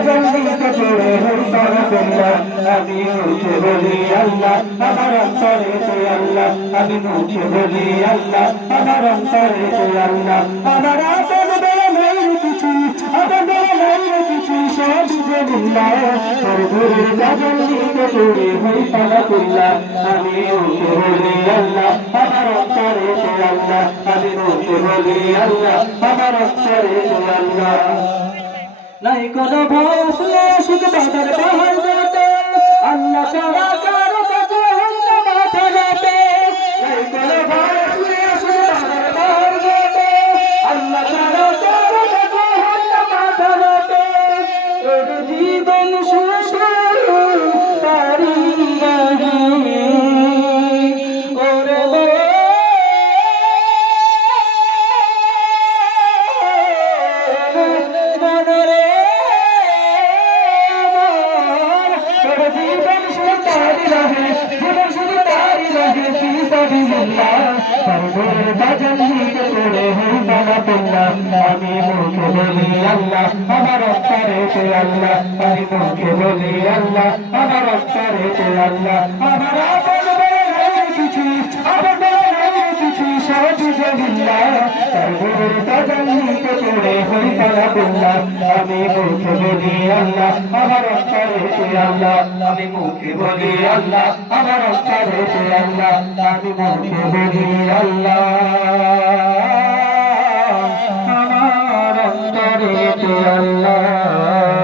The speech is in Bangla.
গজল লিখে পড়ে হই তারাতুল্লাহ আমি মুখে বলি আল্লাহ আমার অন্তরে তুই আল্লাহ আমি মুখে বলি আল্লাহ আমার অন্তরে তুই আল্লাহ আমার আপন বলে নেই কিছু আপন বলে নেই কিছু সব জমিল্লাহ তোর গুরুর গজল লিখে পড়ে হই তারাতুল্লাহ আমি মুখে বলি আল্লাহ আমার অন্তরে তুই আল্লাহ আমি মুখে বলি আল্লাহ আমার অন্তরে তুই আল্লাহ নাই কোনো ভয় আসলে আসুক বাধার পাহাড় যেতে আল্লাহ ছাড়া কারো কাছে হইল মাথা যেতে নাই কোনো ভয় আসলে আসুক বাধার পাহাড় যেতে আল্লাহ ছাড়া কারো কাছে হইল মাথা যেতে ওর জীবন শেষ তারি ওরে আমি মুখে বলি আল্লাহ আমার অন্তরে তুই আল্লাহ আমি মুখে বলি আল্লাহ আমার অন্তরে তুই আল্লাহ আমার আপন বলে নাই কিছু আপন বলে নাই কিছু সহজ জমিল্লাহ তার গুরুর তাজাল্লিতে পড়ে হই তারাতুল্লাহ আমি মুখে বলি আল্লাহ আমার অন্তরে তুই আল্লাহ আমি মুখে বলি আল্লাহ আমার অন্তরে তুই আল্লাহ আমি মুখে বলি আল্লাহ আমার অন্তরে তুই আল্লাহ।